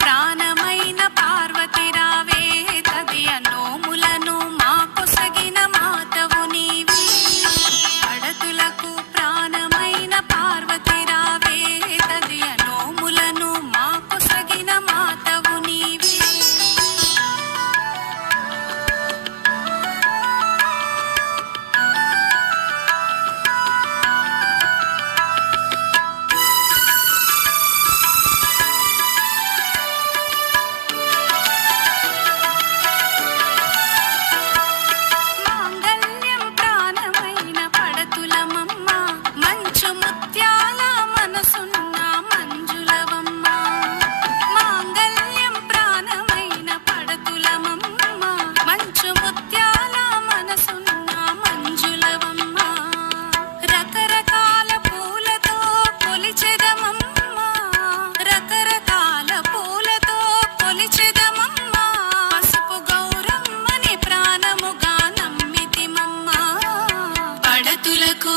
ప్రాణమైన పార్వతి రావే తదియ నోములను మాకొసగిన మాతవు నీవే పడతులకు ప్రాణమైన పార్వతి రావే తదియ నోములను మాకొసగిన మాతవు నీవే పడతులకు